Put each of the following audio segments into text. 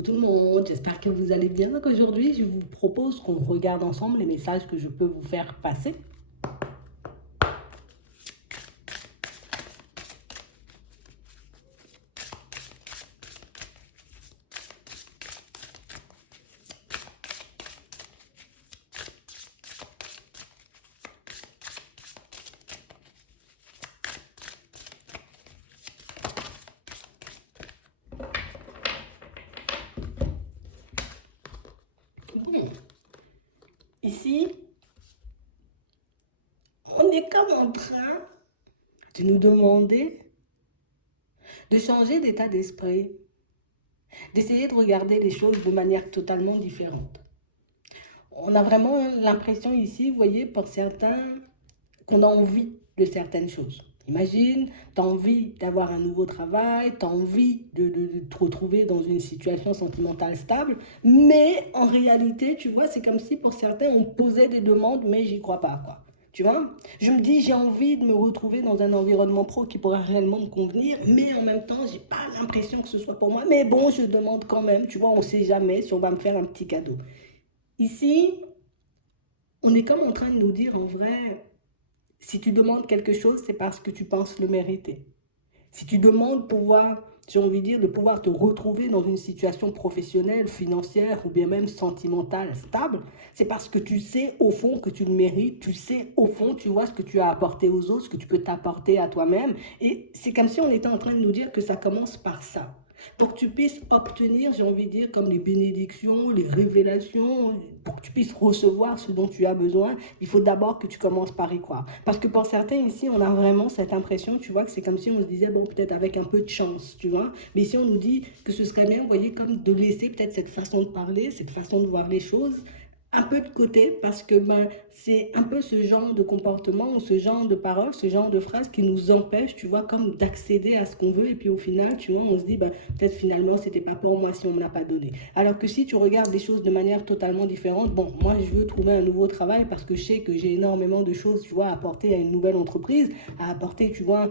Coucou tout le monde, j'espère que vous allez bien. Donc aujourd'hui, je vous propose qu'on regarde ensemble les messages que je peux vous faire passer. Bon, ici, on est comme en train de nous demander de changer d'état d'esprit, d'essayer de regarder les choses de manière totalement différente. On a vraiment l'impression ici, vous voyez, pour certains, qu'on a envie de certaines choses. Imagine, tu as envie d'avoir un nouveau travail, tu as envie de te retrouver dans une situation sentimentale stable, mais en réalité, tu vois, c'est comme si pour certains, on posait des demandes, mais j'y crois pas, quoi. Tu vois, je me dis, j'ai envie de me retrouver dans un environnement pro qui pourra réellement me convenir, mais en même temps, j'ai pas l'impression que ce soit pour moi. Mais bon, je demande quand même, tu vois, on sait jamais si on va me faire un petit cadeau. Ici, on est comme en train de nous dire en vrai, si tu demandes quelque chose, c'est parce que tu penses le mériter. Si tu demandes pouvoir, j'ai envie de dire, de pouvoir te retrouver dans une situation professionnelle, financière ou bien même sentimentale stable, c'est parce que tu sais au fond que tu le mérites, tu sais au fond, tu vois ce que tu as apporté aux autres, ce que tu peux t'apporter à toi-même. Et c'est comme si on était en train de nous dire que ça commence par ça. Pour que tu puisses obtenir, j'ai envie de dire, comme les bénédictions, les révélations, pour que tu puisses recevoir ce dont tu as besoin, il faut d'abord que tu commences par y croire. Parce que pour certains ici, on a vraiment cette impression, tu vois, que c'est comme si on se disait, bon, peut-être avec un peu de chance, tu vois. Mais si on nous dit que ce serait bien, vous voyez, comme de laisser peut-être cette façon de parler, cette façon de voir les choses, un peu de côté parce que ben, c'est un peu ce genre de comportement ou ce genre de paroles, ce genre de phrases qui nous empêche, tu vois, comme d'accéder à ce qu'on veut et puis au final, tu vois, on se dit, ben, peut-être finalement, c'était pas pour moi si on me l'a pas donné. Alors que si tu regardes les choses de manière totalement différente, bon, moi, je veux trouver un nouveau travail parce que je sais que j'ai énormément de choses, tu vois, à apporter à une nouvelle entreprise, à apporter, tu vois,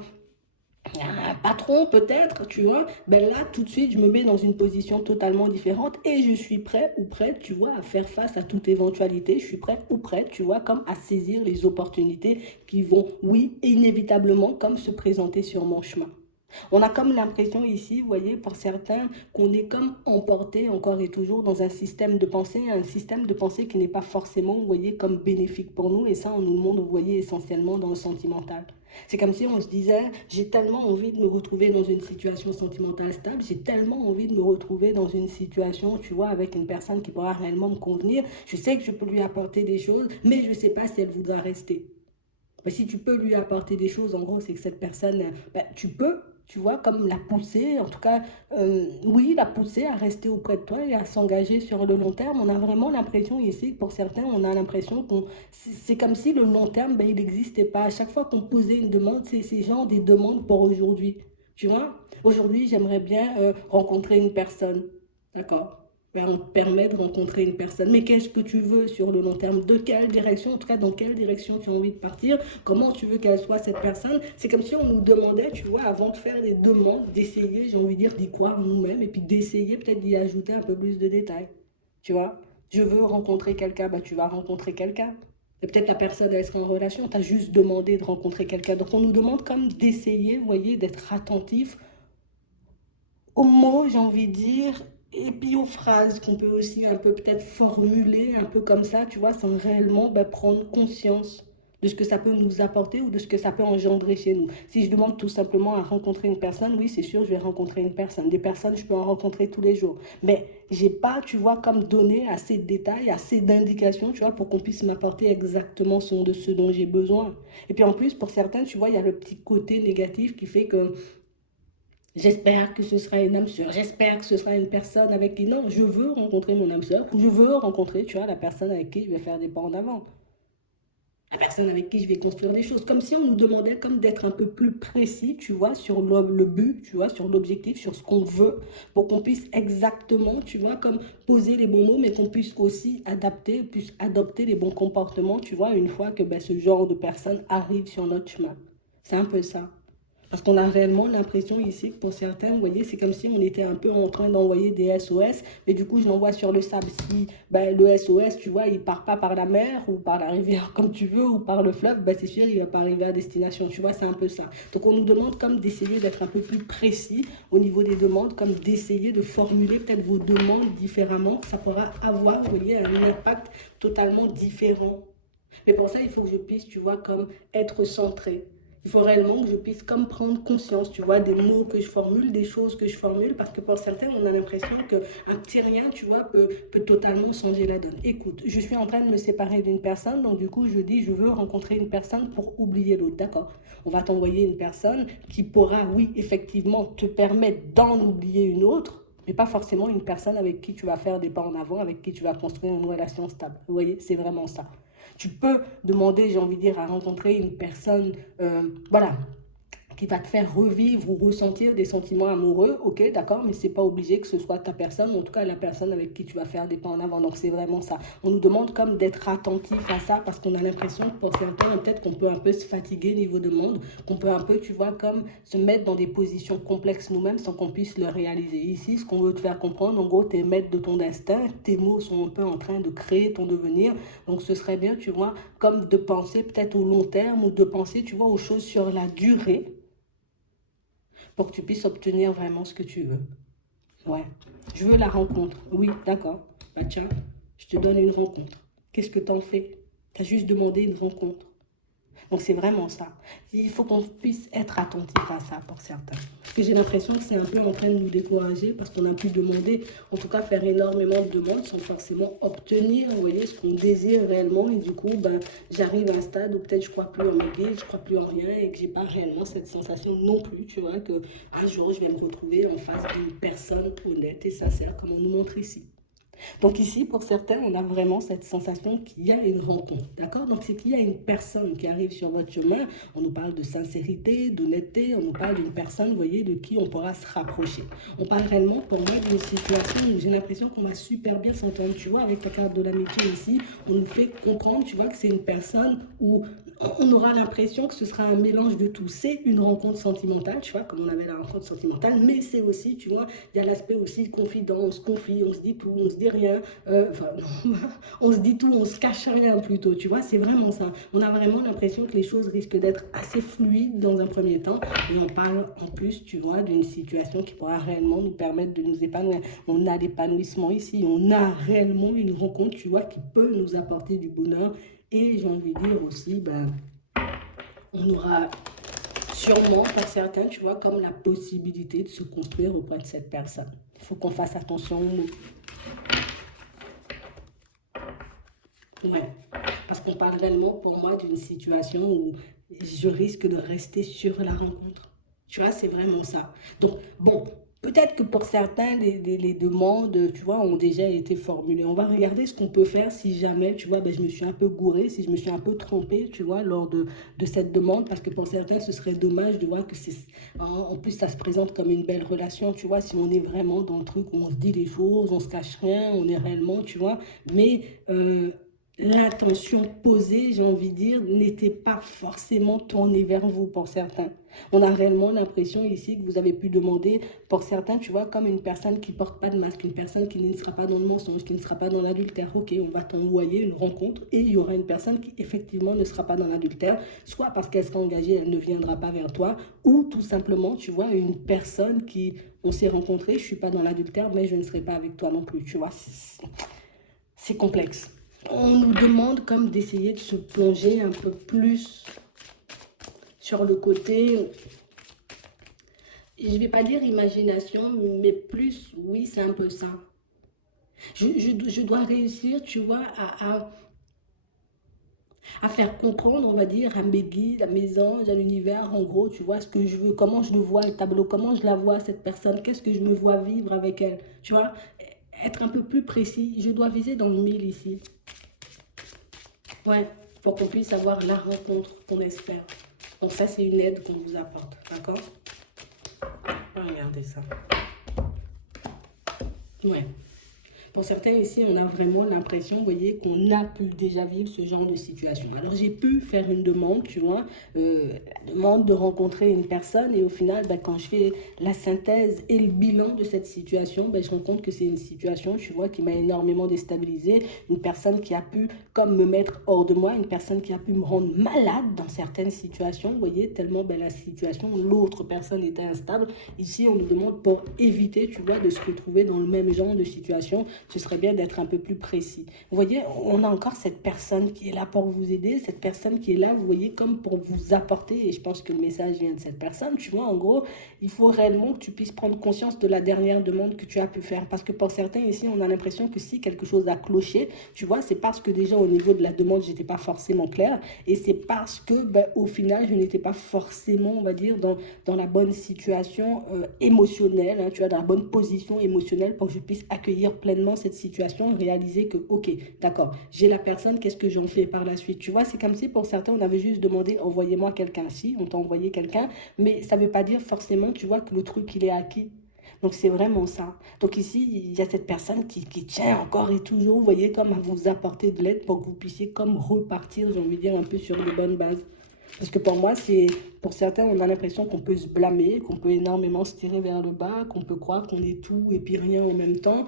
un patron peut-être, tu vois, ben là tout de suite je me mets dans une position totalement différente et je suis prêt ou prête, tu vois, à faire face à toute éventualité, je suis prêt ou prête, tu vois, comme à saisir les opportunités qui vont, oui, inévitablement comme se présenter sur mon chemin. On a comme l'impression ici, vous voyez, par certains, qu'on est comme emporté encore et toujours dans un système de pensée qui n'est pas forcément, vous voyez, comme bénéfique pour nous. Et ça, on nous le montre, vous voyez, essentiellement dans le sentimental. C'est comme si on se disait, j'ai tellement envie de me retrouver dans une situation sentimentale stable, j'ai tellement envie de me retrouver dans une situation, tu vois, avec une personne qui pourra réellement me convenir. Je sais que je peux lui apporter des choses, mais je ne sais pas si elle voudra rester. Ben, si tu peux lui apporter des choses, en gros, c'est que cette personne, ben, tu peux, tu vois, comme la pousser, en tout cas, oui, la pousser à rester auprès de toi et à s'engager sur le long terme. On a vraiment l'impression ici, pour certains, on a l'impression qu'on, c'est comme si le long terme, ben, il n'existait pas. À chaque fois qu'on posait une demande, c'est genre des demandes pour aujourd'hui. Tu vois, aujourd'hui, j'aimerais bien rencontrer une personne. D'accord? Ben, on te permet de rencontrer une personne. Mais qu'est-ce que tu veux sur le long terme? De quelle direction? En tout cas, dans quelle direction tu as envie de partir? Comment tu veux qu'elle soit cette personne? C'est comme si on nous demandait, tu vois, avant de faire des demandes, d'essayer, j'ai envie de dire, d'y croire nous-mêmes et puis d'essayer peut-être d'y ajouter un peu plus de détails. Tu vois? Je veux rencontrer quelqu'un, bah tu vas rencontrer quelqu'un. Et peut-être la personne, elle sera en relation, tu as juste demandé de rencontrer quelqu'un. Donc on nous demande comme d'essayer, vous voyez, d'être attentif aux mots, j'ai envie de dire, et puis aux phrases qu'on peut aussi un peu peut-être formuler, un peu comme ça, tu vois, sans réellement ben, prendre conscience de ce que ça peut nous apporter ou de ce que ça peut engendrer chez nous. Si je demande tout simplement à rencontrer une personne, oui, c'est sûr, je vais rencontrer une personne. Des personnes, je peux en rencontrer tous les jours. Mais j'ai pas, tu vois, comme donné assez de détails, assez d'indications, tu vois, pour qu'on puisse m'apporter exactement ce dont j'ai besoin. Et puis en plus, pour certains, tu vois, il y a le petit côté négatif qui fait que j'espère que ce sera une âme sœur. J'espère que ce sera une personne avec qui... Non, je veux rencontrer mon âme sœur. Je veux rencontrer, tu vois, la personne avec qui je vais faire des pas en avant. La personne avec qui je vais construire des choses. Comme si on nous demandait comme d'être un peu plus précis, tu vois, sur le but, tu vois, sur l'objectif, sur ce qu'on veut, pour qu'on puisse exactement, tu vois, comme poser les bons mots, mais qu'on puisse aussi adapter, puisse adopter les bons comportements, tu vois, une fois que ben, ce genre de personne arrive sur notre chemin. C'est un peu ça. Parce qu'on a réellement l'impression ici que pour certains, vous voyez, c'est comme si on était un peu en train d'envoyer des SOS, mais du coup, je l'envoie sur le sable. Si ben, le SOS, tu vois, il part pas par la mer ou par la rivière comme tu veux ou par le fleuve, ben, c'est sûr, il va pas arriver à destination. Tu vois, c'est un peu ça. Donc, on nous demande comme d'essayer d'être un peu plus précis au niveau des demandes, comme d'essayer de formuler peut-être vos demandes différemment. Ça pourra avoir, vous voyez, un impact totalement différent. Mais pour ça, il faut que je puisse, tu vois, comme être centré. Il faut réellement que je puisse comme prendre conscience, tu vois, des mots que je formule, des choses que je formule, parce que pour certains, on a l'impression qu'un petit rien, tu vois, peut totalement changer la donne. Écoute, je suis en train de me séparer d'une personne, donc du coup, je dis, je veux rencontrer une personne pour oublier l'autre, d'accord? On va t'envoyer une personne qui pourra, oui, effectivement, te permettre d'en oublier une autre, mais pas forcément une personne avec qui tu vas faire des pas en avant, avec qui tu vas construire une relation stable. Vous voyez, c'est vraiment ça. Tu peux demander, j'ai envie de dire, à rencontrer une personne, voilà, qui va te faire revivre ou ressentir des sentiments amoureux, ok, d'accord, mais c'est pas obligé que ce soit ta personne, ou en tout cas la personne avec qui tu vas faire des pas en avant. Donc c'est vraiment ça. On nous demande comme d'être attentif à ça parce qu'on a l'impression que pour certains, peut-être qu'on peut un peu se fatiguer niveau demande, qu'on peut un peu, tu vois, comme se mettre dans des positions complexes nous-mêmes sans qu'on puisse le réaliser. Ici, ce qu'on veut te faire comprendre, en gros, tu es maître de ton destin, tes mots sont un peu en train de créer ton devenir. Donc ce serait bien, tu vois, comme de penser peut-être au long terme ou de penser, tu vois, aux choses sur la durée pour que tu puisses obtenir vraiment ce que tu veux. Ouais. Je veux la rencontre. Oui, d'accord. Bah tiens, je te donne une rencontre. Qu'est-ce que t'en fais? T'as juste demandé une rencontre. Donc c'est vraiment ça. Il faut qu'on puisse être attentif à ça pour certains. Parce que j'ai l'impression que c'est un peu en train de nous décourager parce qu'on a pu demander, en tout cas faire énormément de demandes sans forcément obtenir, vous voyez, ce qu'on désire réellement. Et du coup, ben, j'arrive à un stade où peut-être je crois plus en mes guides, je crois plus en rien et que j'ai pas réellement cette sensation non plus, tu vois, que un jour je vais me retrouver en face d'une personne honnête et sincère comme on nous montre ici. Donc ici, pour certains, on a vraiment cette sensation qu'il y a une rencontre, d'accord? Donc c'est qu'il y a une personne qui arrive sur votre chemin, on nous parle de sincérité, d'honnêteté, on nous parle d'une personne, vous voyez, de qui on pourra se rapprocher. On parle réellement, pour moi, d'une situation où j'ai l'impression qu'on va super bien s'entendre, tu vois, avec la carte de l'amitié ici, on nous fait comprendre, tu vois, que c'est une personne où on aura l'impression que ce sera un mélange de tout. C'est une rencontre sentimentale, tu vois, comme on avait la rencontre sentimentale, mais c'est aussi, tu vois, il y a l'aspect aussi confident, on se confie, on se dit tout, on se dit rien, enfin, non, on se dit tout, on se cache rien plutôt, tu vois, c'est vraiment ça. On a vraiment l'impression que les choses risquent d'être assez fluides dans un premier temps, et on parle en plus, tu vois, d'une situation qui pourra réellement nous permettre de nous épanouir. On a l'épanouissement ici, on a réellement une rencontre, tu vois, qui peut nous apporter du bonheur, et j'ai envie de dire aussi, ben, on aura sûrement, pour certains, tu vois, comme la possibilité de se construire auprès de cette personne. Il faut qu'on fasse attention aux mots. Ouais, parce qu'on parle réellement pour moi d'une situation où je risque de rester sur la rencontre. Tu vois, c'est vraiment ça. Donc, bon, peut-être que pour certains, les demandes, tu vois, ont déjà été formulées. On va regarder ce qu'on peut faire si jamais, tu vois, ben, je me suis un peu gourée, si je me suis un peu trompée, tu vois, lors de cette demande, parce que pour certains, ce serait dommage de voir que c'est... En plus, ça se présente comme une belle relation, tu vois, si on est vraiment dans le truc où on se dit les choses, on se cache rien, on est réellement, tu vois, mais... l'intention posée, j'ai envie de dire, n'était pas forcément tournée vers vous pour certains. On a réellement l'impression ici que vous avez pu demander, pour certains, tu vois, comme une personne qui ne porte pas de masque, une personne qui ne sera pas dans le mensonge, qui ne sera pas dans l'adultère. Ok, on va t'envoyer une rencontre et il y aura une personne qui effectivement ne sera pas dans l'adultère, soit parce qu'elle sera engagée, elle ne viendra pas vers toi, ou tout simplement, tu vois, une personne qui, on s'est rencontré, je ne suis pas dans l'adultère, mais je ne serai pas avec toi non plus, tu vois, c'est complexe. On nous demande comme d'essayer de se plonger un peu plus sur le côté, je ne vais pas dire imagination, mais plus, oui, c'est un peu ça. Je dois réussir, tu vois, à faire comprendre, on va dire, à mes guides, à mes anges, à l'univers, en gros, tu vois, ce que je veux, comment je le vois, le tableau, comment je la vois, cette personne, qu'est-ce que je me vois vivre avec elle, tu vois, être un peu plus précis. Je dois viser dans le mille ici. Ouais, pour qu'on puisse avoir la rencontre qu'on espère. Donc ça, c'est une aide qu'on vous apporte, d'accord? Regardez ça. Ouais. Pour certains ici, on a vraiment l'impression, vous voyez, qu'on a pu déjà vivre ce genre de situation. Alors j'ai pu faire une demande, tu vois, la demande de rencontrer une personne et au final, ben, quand je fais la synthèse et le bilan de cette situation, ben, je rends compte que c'est une situation, tu vois, qui m'a énormément déstabilisée, une personne qui a pu comme me mettre hors de moi, une personne qui a pu me rendre malade dans certaines situations, vous voyez, tellement ben, la situation, l'autre personne était instable. Ici, on nous demande pour éviter, tu vois, de se retrouver dans le même genre de situation, ce serait bien d'être un peu plus précis. Vous voyez, on a encore cette personne qui est là pour vous aider, cette personne qui est là, vous voyez, comme pour vous apporter, et je pense que le message vient de cette personne, tu vois, en gros, il faut réellement que tu puisses prendre conscience de la dernière demande que tu as pu faire, parce que pour certains ici, on a l'impression que si quelque chose a cloché, tu vois, c'est parce que déjà au niveau de la demande, j'étais pas forcément claire, et c'est parce que, ben, au final, je n'étais pas forcément, on va dire, dans la bonne situation émotionnelle, hein, tu vois, dans la bonne position émotionnelle pour que je puisse accueillir pleinement cette situation, réaliser que, ok, d'accord, j'ai la personne, qu'est-ce que j'en fais par la suite? Tu vois, c'est comme si pour certains, on avait juste demandé, envoyez-moi quelqu'un. Si, on t'a envoyé quelqu'un, mais ça ne veut pas dire forcément, tu vois, que le truc, il est acquis. Donc c'est vraiment ça. Donc ici, il y a cette personne qui tient encore et toujours, vous voyez, comme à vous apporter de l'aide pour que vous puissiez comme repartir, j'ai envie de dire, un peu sur de bonnes bases. Parce que pour moi, c'est pour certains, on a l'impression qu'on peut se blâmer, qu'on peut énormément se tirer vers le bas, qu'on peut croire qu'on est tout et puis rien en même temps.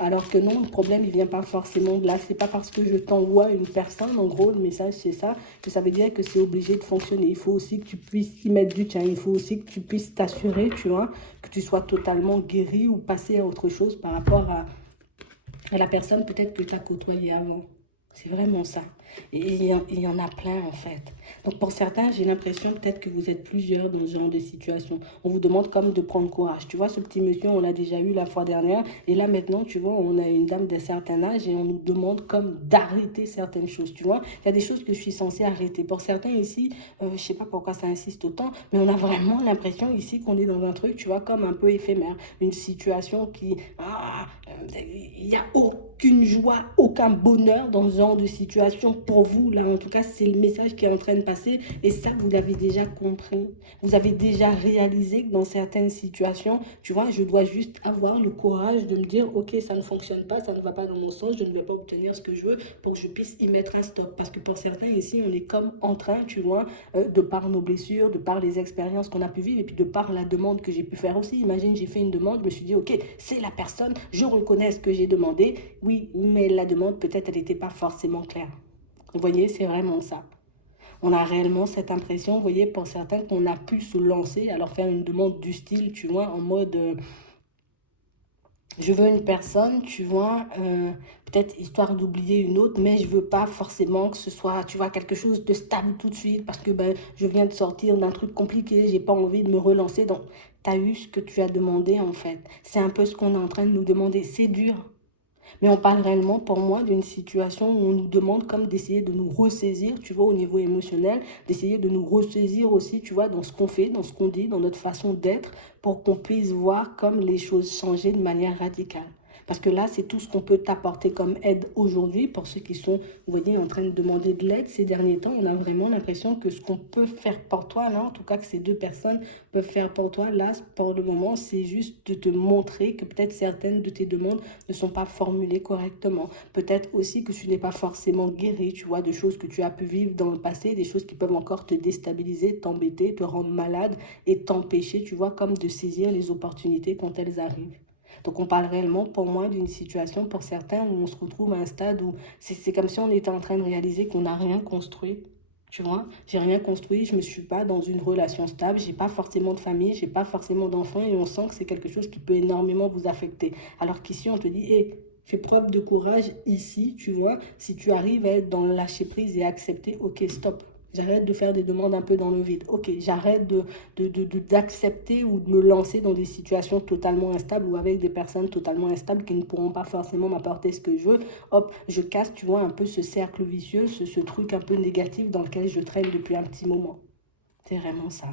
Alors que non, le problème, il vient pas forcément de là. C'est pas parce que je t'envoie une personne, en gros, le message, c'est ça, que ça veut dire que c'est obligé de fonctionner. Il faut aussi que tu puisses y mettre du tien. Il faut aussi que tu puisses t'assurer, tu vois, que tu sois totalement guéri ou passer à autre chose par rapport à la personne peut-être que tu as côtoyée avant. C'est vraiment ça. Et il y en a plein en fait. Donc pour certains, j'ai l'impression peut-être que vous êtes plusieurs dans ce genre de situation. On vous demande comme de prendre courage. Tu vois, ce petit monsieur, on l'a déjà eu la fois dernière. Et là maintenant, tu vois, on a une dame d'un certain âge et on nous demande comme d'arrêter certaines choses. Tu vois, il y a des choses que je suis censée arrêter. Pour certains ici, je sais pas pourquoi ça insiste autant, mais on a vraiment l'impression ici qu'on est dans un truc, tu vois, comme un peu éphémère. Une situation qui... il n'y a aucune joie, aucun bonheur dans ce genre de situation pour vous. Là, en tout cas, c'est le message qui est en train de passer. Et ça, vous l'avez déjà compris. Vous avez déjà réalisé que dans certaines situations, tu vois, je dois juste avoir le courage de me dire, ok, ça ne fonctionne pas, ça ne va pas dans mon sens, je ne vais pas obtenir ce que je veux pour que je puisse y mettre un stop. Parce que pour certains ici, on est comme en train, tu vois, de par nos blessures, de par les expériences qu'on a pu vivre et puis de par la demande que j'ai pu faire aussi. Imagine, j'ai fait une demande, je me suis dit, ok, c'est la personne, je reconnais ce que j'ai demandé. Oui, mais la demande, peut-être, elle n'était pas forcément claire. Vous voyez, c'est vraiment ça. On a réellement cette impression, vous voyez, pour certains, qu'on a pu se lancer, alors faire une demande du style, tu vois, en mode, je veux une personne, tu vois, peut-être histoire d'oublier une autre, mais je veux pas forcément que ce soit, tu vois, quelque chose de stable tout de suite, parce que ben, je viens de sortir d'un truc compliqué, j'ai pas envie de me relancer. Donc, tu as eu ce que tu as demandé, en fait. C'est un peu ce qu'on est en train de nous demander. C'est dur, mais on parle réellement, pour moi, d'une situation où on nous demande comme d'essayer de nous ressaisir, tu vois, au niveau émotionnel, d'essayer de nous ressaisir aussi, tu vois, dans ce qu'on fait, dans ce qu'on dit, dans notre façon d'être, pour qu'on puisse voir comme les choses changer de manière radicale. Parce que là, c'est tout ce qu'on peut t'apporter comme aide aujourd'hui pour ceux qui sont, vous voyez, en train de demander de l'aide ces derniers temps. On a vraiment l'impression que ce qu'on peut faire pour toi, là, en tout cas que ces deux personnes peuvent faire pour toi, là, pour le moment, c'est juste de te montrer que peut-être certaines de tes demandes ne sont pas formulées correctement. Peut-être aussi que tu n'es pas forcément guéri, tu vois, de choses que tu as pu vivre dans le passé, des choses qui peuvent encore te déstabiliser, t'embêter, te rendre malade et t'empêcher, tu vois, comme de saisir les opportunités quand elles arrivent. Donc on parle réellement pour moi d'une situation pour certains où on se retrouve à un stade où c'est comme si on était en train de réaliser qu'on n'a rien construit. Tu vois, j'ai rien construit, je me suis pas dans une relation stable, j'ai pas forcément de famille, j'ai pas forcément d'enfants et on sent que c'est quelque chose qui peut énormément vous affecter. Alors qu'ici on te dit, hé, fais preuve de courage ici, tu vois, si tu arrives à être dans le lâcher prise et accepter, ok, stop. J'arrête de faire des demandes un peu dans le vide. Ok, j'arrête d'accepter ou de me lancer dans des situations totalement instables ou avec des personnes totalement instables qui ne pourront pas forcément m'apporter ce que je veux. Hop, je casse, tu vois, un peu ce cercle vicieux, ce truc un peu négatif dans lequel je traîne depuis un petit moment. C'est vraiment ça.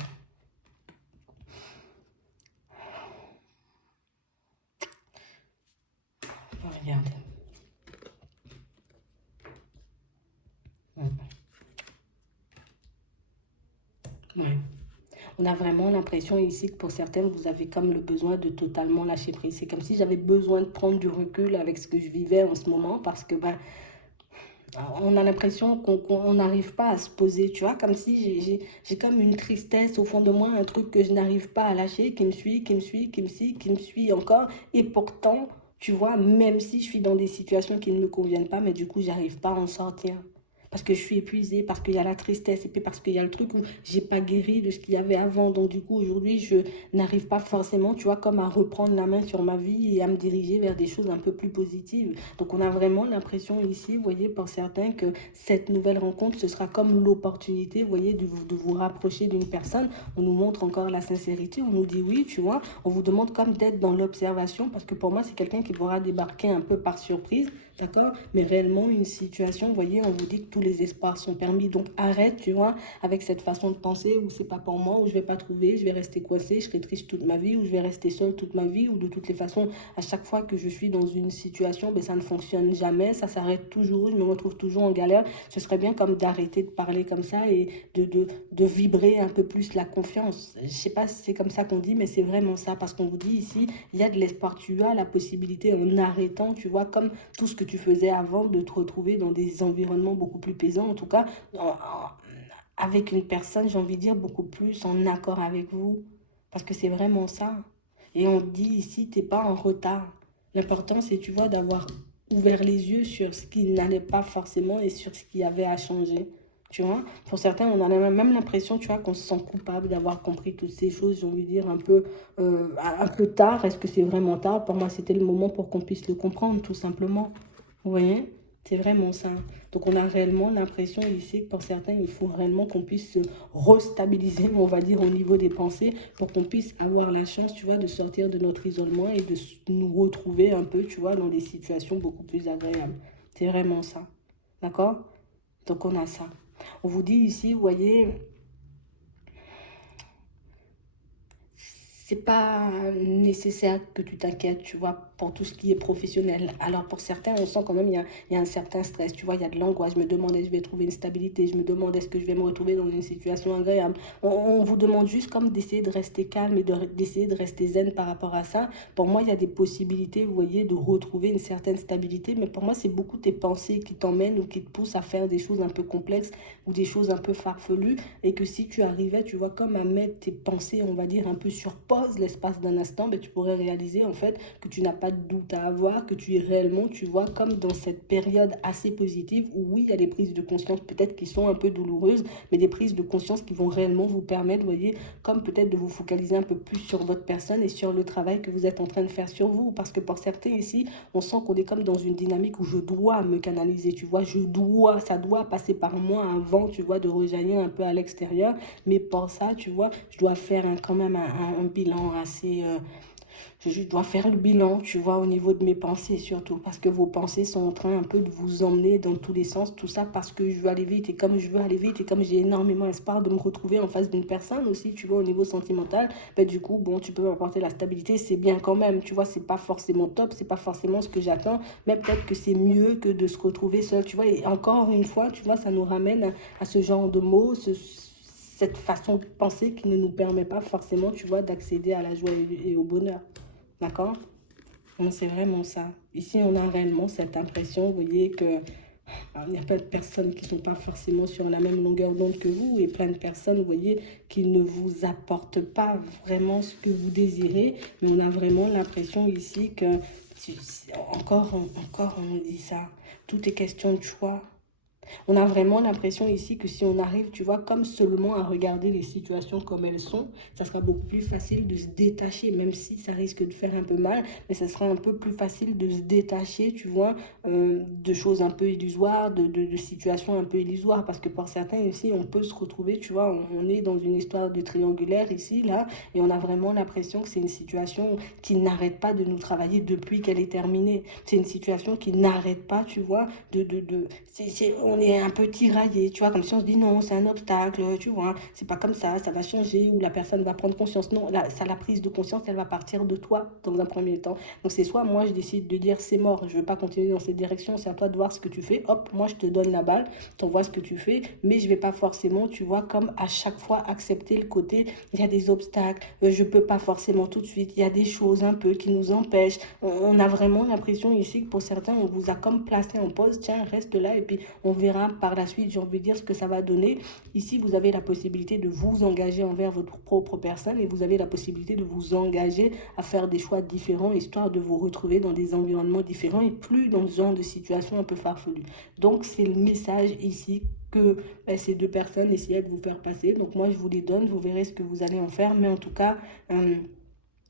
Regarde. Ouais. On a vraiment l'impression ici que pour certains, vous avez comme le besoin de totalement lâcher prise. C'est comme si j'avais besoin de prendre du recul avec ce que je vivais en ce moment parce que ben, on a l'impression qu'on n'arrive pas à se poser, tu vois, comme si j'ai comme une tristesse au fond de moi, un truc que je n'arrive pas à lâcher, qui me suit, qui me suit, qui me suit, qui me suit encore. Et pourtant, tu vois, même si je suis dans des situations qui ne me conviennent pas, mais du coup, j'arrive pas à en sortir. Parce que je suis épuisée, parce qu'il y a la tristesse, et puis parce qu'il y a le truc où j'ai pas guéri de ce qu'il y avait avant. Donc du coup, aujourd'hui, je n'arrive pas forcément, tu vois, comme à reprendre la main sur ma vie et à me diriger vers des choses un peu plus positives. Donc on a vraiment l'impression ici, vous voyez, pour certains, que cette nouvelle rencontre, ce sera comme l'opportunité, vous voyez, de vous rapprocher d'une personne. On nous montre encore la sincérité, on nous dit oui, tu vois, on vous demande comme d'être dans l'observation, parce que pour moi, c'est quelqu'un qui pourra débarquer un peu par surprise, d'accord? Mais réellement, une situation, vous voyez, on vous dit que tous les espoirs sont permis. Donc arrête, tu vois, avec cette façon de penser où c'est pas pour moi, où je vais pas trouver, je vais rester coincé, je serai triste toute ma vie, ou je vais rester seule toute ma vie, ou de toutes les façons, à chaque fois que je suis dans une situation, ben, ça ne fonctionne jamais, ça s'arrête toujours, je me retrouve toujours en galère. Ce serait bien comme d'arrêter de parler comme ça et de vibrer un peu plus la confiance. Je sais pas si c'est comme ça qu'on dit, mais c'est vraiment ça, parce qu'on vous dit ici, il y a de l'espoir, tu as la possibilité en arrêtant, tu vois, comme tout ce que tu faisais avant, de te retrouver dans des environnements beaucoup plus plaisants, en tout cas, avec une personne, j'ai envie de dire, beaucoup plus en accord avec vous. Parce que c'est vraiment ça. Et on dit ici, t'es pas en retard. L'important, c'est, tu vois, d'avoir ouvert les yeux sur ce qui n'allait pas forcément et sur ce qui avait à changer. Tu vois, pour certains, on a même l'impression, tu vois, qu'on se sent coupable d'avoir compris toutes ces choses, j'ai envie de dire, un peu tard. Est-ce que c'est vraiment tard? Pour moi, c'était le moment pour qu'on puisse le comprendre, tout simplement. Vous voyez? C'est vraiment ça. Donc, on a réellement l'impression ici que pour certains, il faut réellement qu'on puisse se restabiliser, on va dire, au niveau des pensées, pour qu'on puisse avoir la chance, tu vois, de sortir de notre isolement et de nous retrouver un peu, tu vois, dans des situations beaucoup plus agréables. C'est vraiment ça. D'accord? Donc, on a ça. On vous dit ici, vous voyez, c'est pas nécessaire que tu t'inquiètes, tu vois, pour tout ce qui est professionnel. Alors pour certains, on sent quand même il y a un certain stress, tu vois, il y a de l'angoisse. Je me demande est-ce que je vais trouver une stabilité, je me demande est-ce que je vais me retrouver dans une situation agréable. On vous demande juste comme d'essayer de rester calme et d'essayer de rester zen par rapport à ça. Pour moi, il y a des possibilités, vous voyez, de retrouver une certaine stabilité, mais pour moi, c'est beaucoup tes pensées qui t'emmènent ou qui te poussent à faire des choses un peu complexes ou des choses un peu farfelues, et que si tu arrivais, tu vois, comme à mettre tes pensées, on va dire, un peu sur pause l'espace d'un instant, ben, tu pourrais réaliser en fait que tu n'as pas de doute à avoir, que tu es réellement, tu vois, comme dans cette période assez positive où oui, il y a des prises de conscience peut-être qui sont un peu douloureuses, mais des prises de conscience qui vont réellement vous permettre, vous voyez, comme peut-être de vous focaliser un peu plus sur votre personne et sur le travail que vous êtes en train de faire sur vous. Parce que pour certains ici, on sent qu'on est comme dans une dynamique où je dois me canaliser, tu vois, ça doit passer par moi avant, tu vois, de rejaillir un peu à l'extérieur. Mais pour ça, tu vois, je dois faire quand même un bilan assez, je dois faire le bilan, tu vois, au niveau de mes pensées surtout, parce que vos pensées sont en train un peu de vous emmener dans tous les sens, tout ça parce que je veux aller vite, et comme je veux aller vite, et comme j'ai énormément espoir de me retrouver en face d'une personne aussi, tu vois, au niveau sentimental, ben du coup, bon, tu peux m'apporter la stabilité, c'est bien quand même, tu vois, c'est pas forcément top, c'est pas forcément ce que j'attends, mais peut-être que c'est mieux que de se retrouver seul, tu vois, et encore une fois, tu vois, ça nous ramène à ce genre de mots, cette façon de penser qui ne nous permet pas forcément, tu vois, d'accéder à la joie et au bonheur. D'accord? Donc, c'est vraiment ça. Ici, on a réellement cette impression, vous voyez, que il y a plein de personnes qui ne sont pas forcément sur la même longueur d'onde que vous, et plein de personnes, vous voyez, qui ne vous apportent pas vraiment ce que vous désirez, mais on a vraiment l'impression ici que, encore on nous dit ça, tout est question de choix. On a vraiment l'impression ici que si on arrive, tu vois, comme seulement à regarder les situations comme elles sont, ça sera beaucoup plus facile de se détacher, même si ça risque de faire un peu mal, mais ça sera un peu plus facile de se détacher, tu vois, de choses un peu illusoires, de situations un peu illusoires, parce que pour certains ici, on peut se retrouver, tu vois, on est dans une histoire de triangulaire ici, là, et on a vraiment l'impression que c'est une situation qui n'arrête pas de nous travailler depuis qu'elle est terminée. C'est une situation qui n'arrête pas, tu vois, on est un peu tiraillé, tu vois, comme si on se dit non, c'est un obstacle, tu vois, c'est pas comme ça va changer, ou la personne va prendre conscience. Non, là, ça, la prise de conscience, elle va partir de toi dans un premier temps. Donc c'est soit moi, je décide de dire c'est mort, je veux pas continuer dans cette direction, c'est à toi de voir ce que tu fais. Hop, moi, je te donne la balle, t'envoies ce que tu fais, mais je vais pas forcément, tu vois, comme à chaque fois accepter le côté, il y a des obstacles, je peux pas forcément tout de suite, il y a des choses un peu qui nous empêchent. On a vraiment l'impression ici que pour certains, on vous a comme placé en pause, tiens, reste là, et puis on verra par la suite, j'ai envie de dire, ce que ça va donner. Ici, vous avez la possibilité de vous engager envers votre propre personne, et vous avez la possibilité de vous engager à faire des choix différents, histoire de vous retrouver dans des environnements différents et plus dans ce genre de situation un peu farfelue. Donc, c'est le message ici que ces deux personnes essayaient de vous faire passer. Donc, moi, je vous les donne, vous verrez ce que vous allez en faire, mais en tout cas,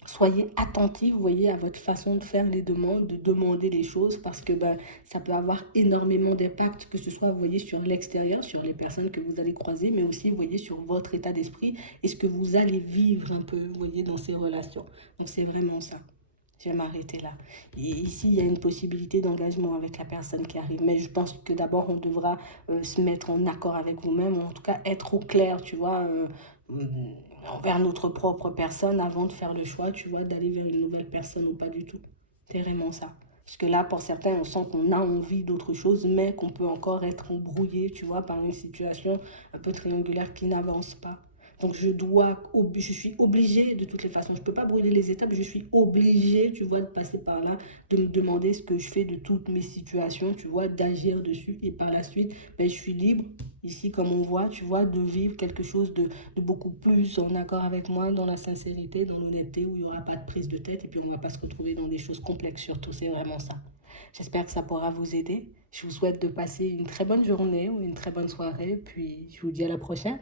soyez attentifs, vous voyez, à votre façon de faire les demandes, de demander les choses, parce que ben, ça peut avoir énormément d'impact, que ce soit, vous voyez, sur l'extérieur, sur les personnes que vous allez croiser, mais aussi, vous voyez, sur votre état d'esprit et ce que vous allez vivre un peu, vous voyez, dans ces relations. Donc, c'est vraiment ça. Je vais m'arrêter là. Et ici, il y a une possibilité d'engagement avec la personne qui arrive. Mais je pense que d'abord, on devra se mettre en accord avec vous-même, ou en tout cas être au clair, tu vois, envers notre propre personne avant de faire le choix, tu vois, d'aller vers une nouvelle personne ou pas du tout. C'est vraiment ça. Parce que là, pour certains, on sent qu'on a envie d'autre chose, mais qu'on peut encore être embrouillé, tu vois, par une situation un peu triangulaire qui n'avance pas. Donc je suis obligée de toutes les façons. Je ne peux pas brûler les étapes, je suis obligée, tu vois, de passer par là, de me demander ce que je fais de toutes mes situations, tu vois, d'agir dessus. Et par la suite, ben, je suis libre, ici comme on voit, tu vois, de vivre quelque chose de beaucoup plus en accord avec moi, dans la sincérité, dans l'honnêteté, où il n'y aura pas de prise de tête et puis on ne va pas se retrouver dans des choses complexes surtout, c'est vraiment ça. J'espère que ça pourra vous aider. Je vous souhaite de passer une très bonne journée ou une très bonne soirée, puis je vous dis à la prochaine.